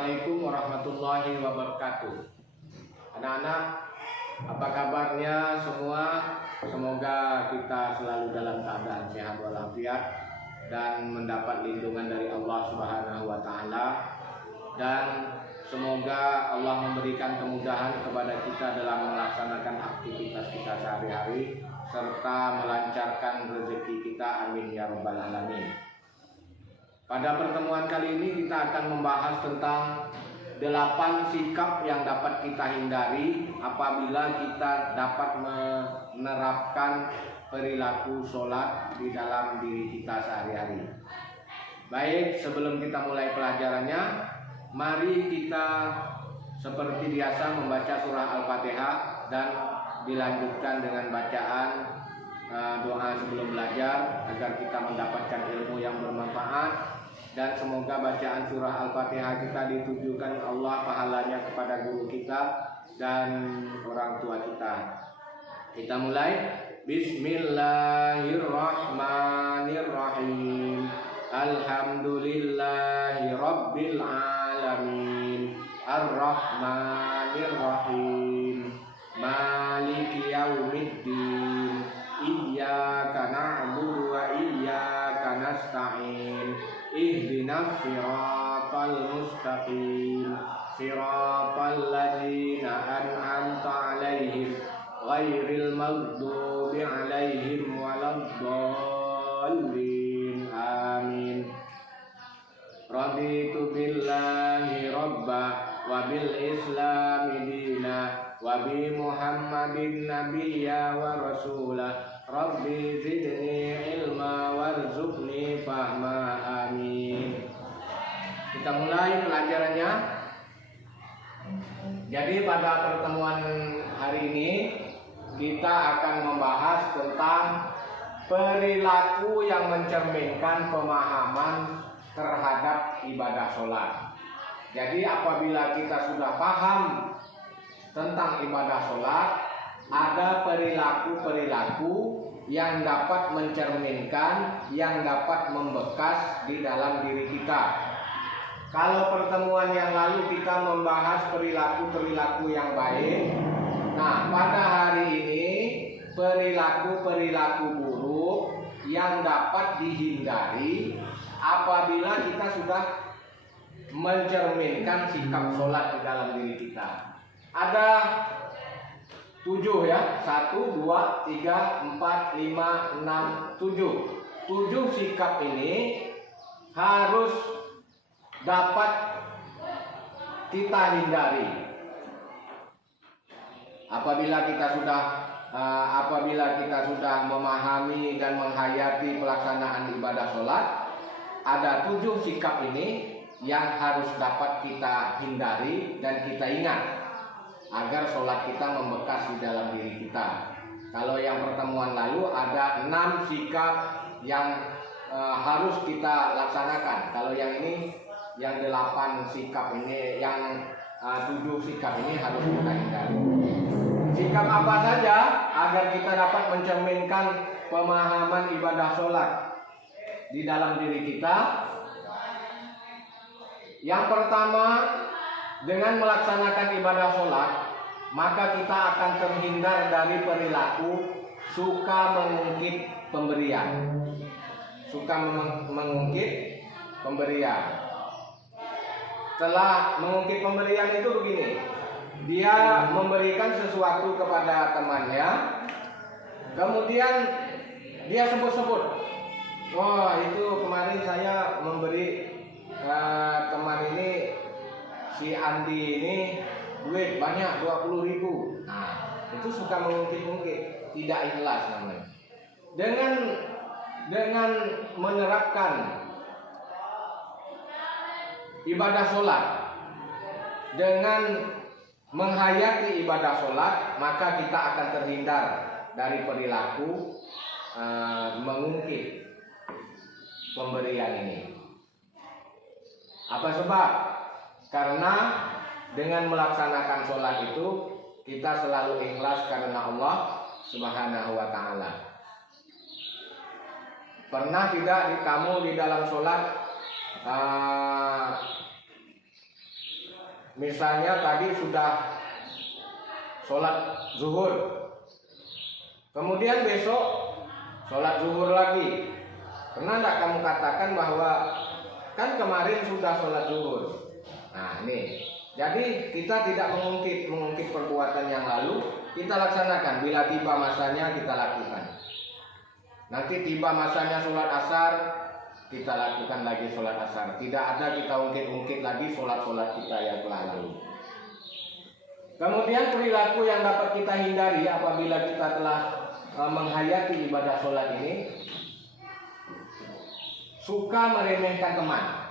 Assalamualaikum warahmatullahi wabarakatuh. Anak-anak, apa kabarnya semua? Semoga kita selalu dalam keadaan sehat walafiat dan mendapat lindungan dari Allah Subhanahu wa taala, dan semoga Allah memberikan kemudahan kepada kita dalam melaksanakan aktivitas kita sehari-hari serta melancarkan rezeki kita, amin ya rabbal alamin. Pada pertemuan kali ini kita akan membahas tentang 8 sikap yang dapat kita hindari apabila kita dapat menerapkan perilaku sholat di dalam diri kita sehari-hari. Baik, sebelum kita mulai pelajarannya, mari kita seperti biasa membaca surah Al-Fatihah dan dilanjutkan dengan bacaan doa sebelum belajar agar kita mendapatkan ilmu yang bermanfaat. Dan semoga bacaan surah Al-Fatihah kita ditujukan Allah pahalanya kepada guru kita dan orang tua kita. Kita mulai. Bismillahirrahmanirrahim. Alhamdulillahi rabbil alamin. Ar-Rahmanirrahim. Maliki yaumiddin. Iyyaka na'budu wa iyyaka nasta'in. Ihdinas siratal mustaqim. Siratal ladzina an'amta 'alaihim ghairil maghdubi 'alaihim waladdallin. Amin. Raditu billahi rabba wa bil islami dina wa bi Muhammadin nabiyya wa rasulah. Rabbi zidni ilma warzuqni fahma, amin. Kita mulai pelajarannya. Jadi pada pertemuan hari ini kita akan membahas tentang perilaku yang mencerminkan pemahaman terhadap ibadah sholat. Jadi apabila kita sudah paham tentang ibadah sholat, ada perilaku-perilaku yang dapat mencerminkan, yang dapat membekas di dalam diri kita. Kalau pertemuan yang lalu kita membahas perilaku-perilaku yang baik, nah pada hari ini perilaku-perilaku buruk yang dapat dihindari apabila kita sudah mencerminkan sikap sholat di dalam diri kita. Ada 7 ya, 1, 2, 3, 4, 5, 6, 7. 7 sikap ini harus dapat kita hindari. Apabila kita sudah memahami dan menghayati pelaksanaan ibadah sholat, ada 7 sikap ini yang harus dapat kita hindari dan kita ingat agar sholat kita membekas di dalam diri kita. Kalau yang pertemuan lalu ada 6 sikap yang harus kita laksanakan. Kalau yang ini, yang 8 sikap ini, yang 7 sikap ini harus kita hindari. Sikap apa saja agar kita dapat mencerminkan pemahaman ibadah sholat di dalam diri kita? Yang pertama, dengan melaksanakan ibadah sholat, maka kita akan terhindar dari perilaku suka mengungkit pemberian. Suka mengungkit pemberian. Setelah mengungkit pemberian itu begini, dia memberikan sesuatu kepada temannya, kemudian dia sebut-sebut, wah itu kemarin saya memberi teman ini, si Andi ini duit banyak 20.000. Nah, itu suka mengungkit-ungkit, tidak ikhlas namanya. Dengan menerapkan ibadah sholat, dengan menghayati ibadah sholat, maka kita akan terhindar dari perilaku mengungkit pemberian ini. Apa sebab? Karena dengan melaksanakan sholat itu kita selalu ikhlas karena Allah Subhanahu wa ta'ala. Pernah tidak kamu di dalam sholat misalnya tadi sudah sholat zuhur, kemudian besok sholat zuhur lagi. Pernah tidak kamu katakan bahwa kan kemarin sudah sholat zuhur? Nah ini, jadi kita tidak mengungkit perbuatan yang lalu, kita laksanakan. Bila tiba masanya kita lakukan. Nanti tiba masanya sholat asar, kita lakukan lagi sholat asar. Tidak ada kita ungkit-ungkit lagi sholat-sholat kita yang telah lalu. Kemudian perilaku yang dapat kita hindari apabila kita telah menghayati ibadah sholat ini, suka meremehkan teman,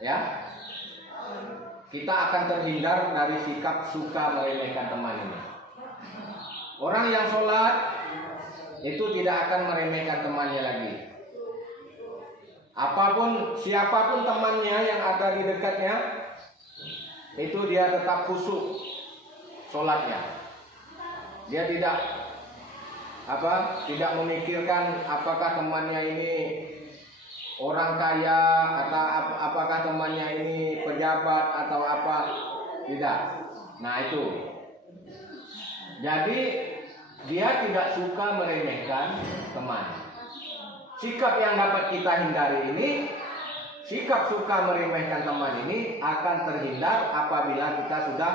ya. Kita akan terhindar dari sikap suka meremehkan teman ini. Orang yang sholat itu tidak akan meremehkan temannya lagi. Siapapun temannya yang ada di dekatnya, itu dia tetap khusyuk sholatnya. Dia tidak memikirkan apakah temannya ini orang kaya atau apakah temannya ini pejabat atau apa, tidak. Nah itu, jadi dia tidak suka meremehkan teman. Sikap yang dapat kita hindari ini, sikap suka meremehkan teman ini akan terhindar apabila kita sudah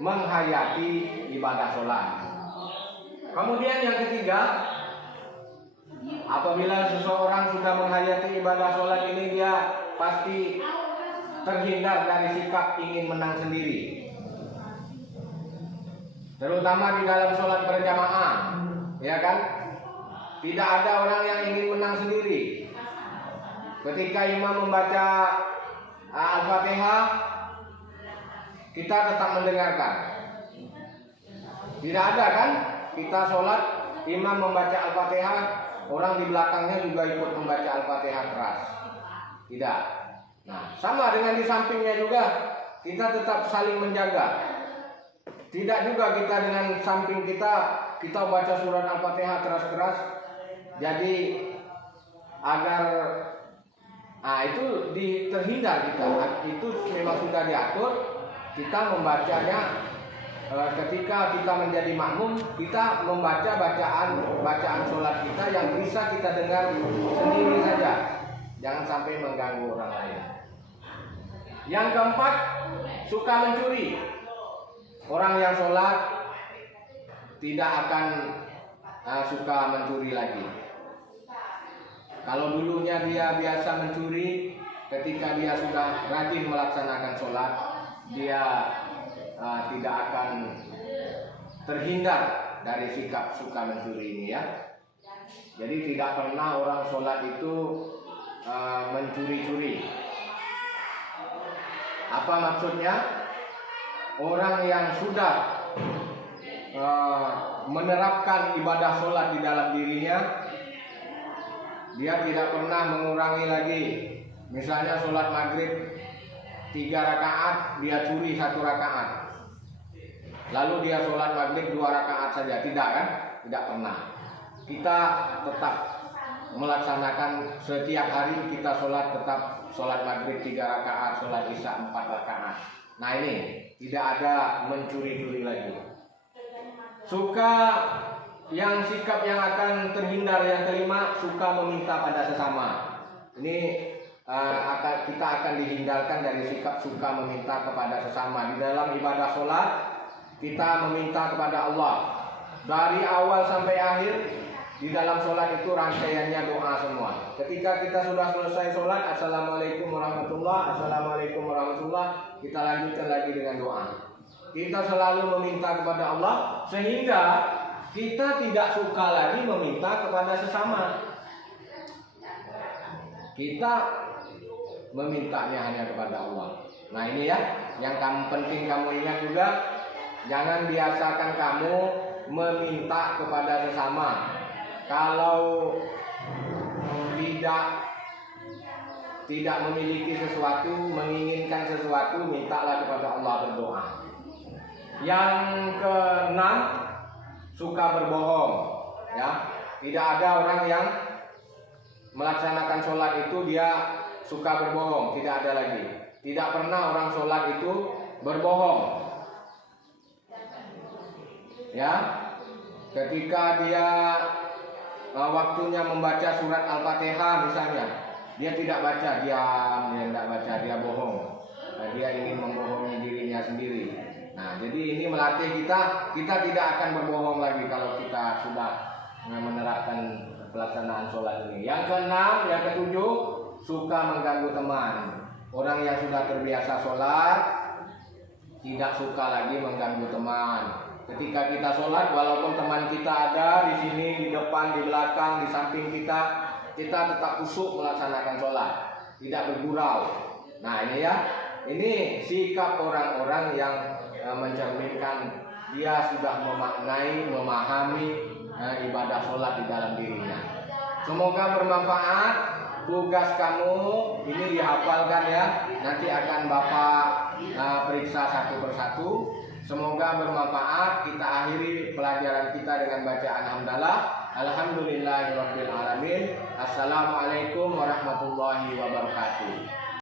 menghayati ibadah sholat. Kemudian yang ketiga, apabila seseorang sudah menghayati ibadah sholat ini, dia pasti terhindar dari sikap ingin menang sendiri. Terutama di dalam sholat berjamaah, ya kan? Tidak ada orang yang ingin menang sendiri. Ketika imam membaca Al-Fatihah, kita tetap mendengarkan. Tidak ada kan? Kita sholat, imam membaca Al-Fatihah, orang di belakangnya juga ikut membaca Al-Fatihah keras. Tidak. Nah, sama dengan di sampingnya juga, kita tetap saling menjaga. Tidak juga kita dengan samping kita baca surat Al-Fatihah keras-keras. Jadi agar itu terhindar kita. Itu memang sudah diatur. Kita membacanya ketika kita menjadi makmum, kita membaca bacaan sholat kita yang bisa kita dengar sendiri saja. Jangan sampai mengganggu orang lain. Yang keempat, suka mencuri. Orang yang sholat tidak akan suka mencuri lagi. Kalau dulunya dia biasa mencuri, ketika dia sudah rajin melaksanakan sholat, dia tidak akan terhindar dari sikap suka mencuri ini, ya. Jadi tidak pernah orang sholat itu mencuri-curi. Apa maksudnya? Orang yang sudah menerapkan ibadah sholat di dalam dirinya, dia tidak pernah mengurangi lagi. Misalnya sholat maghrib 3 rakaat, dia curi 1 rakaat. Lalu dia sholat maghrib 2 rakaat saja, tidak kan? Tidak pernah. Kita tetap melaksanakan setiap hari, kita sholat tetap sholat maghrib 3 rakaat, sholat isya 4 rakaat. Nah ini tidak ada mencuri-curi lagi. Sikap yang akan terhindar yang kelima, suka meminta pada sesama. Ini kita akan dihindarkan dari sikap suka meminta kepada sesama. Di dalam ibadah sholat, kita meminta kepada Allah. Dari awal sampai akhir, di dalam sholat itu rangkaiannya doa semua. Ketika kita sudah selesai sholat, Assalamualaikum warahmatullah, Assalamualaikum warahmatullah, kita lanjutkan lagi dengan doa. Kita selalu meminta kepada Allah, sehingga kita tidak suka lagi meminta kepada sesama. Kita memintanya hanya kepada Allah. Nah ini ya, yang penting kamu ingat juga, jangan biasakan kamu meminta kepada sesama. Kalau tidak memiliki sesuatu, menginginkan sesuatu, mintalah kepada Allah, berdoa. Yang keenam, suka berbohong, ya. Tidak ada orang yang melaksanakan sholat itu dia suka berbohong, tidak ada lagi. Tidak pernah orang sholat itu berbohong. Ya, ketika dia waktunya membaca surat Al-Fatihah misalnya, dia tidak baca, diam, dia tidak baca, dia bohong. Nah, dia ingin membohongi dirinya sendiri. Nah, jadi ini melatih kita tidak akan berbohong lagi kalau kita sudah menerapkan pelaksanaan sholat ini. Yang keenam, yang ketujuh, suka mengganggu teman. Orang yang sudah terbiasa sholat tidak suka lagi mengganggu teman. Ketika kita sholat, walaupun teman kita ada di sini, di depan, di belakang, di samping kita tetap khusyuk melaksanakan sholat, tidak bergurau. Nah ini ya, ini sikap orang-orang yang mencerminkan dia sudah memaknai, memahami ibadah sholat di dalam dirinya. Semoga bermanfaat. Tugas kamu ini dihafalkan ya. Nanti akan Bapak periksa satu persatu. Semoga bermanfaat. Kita akhiri pelajaran kita dengan bacaan hamdalah. Alhamdulillahirabbil alamin. Assalamualaikum warahmatullahi wabarakatuh.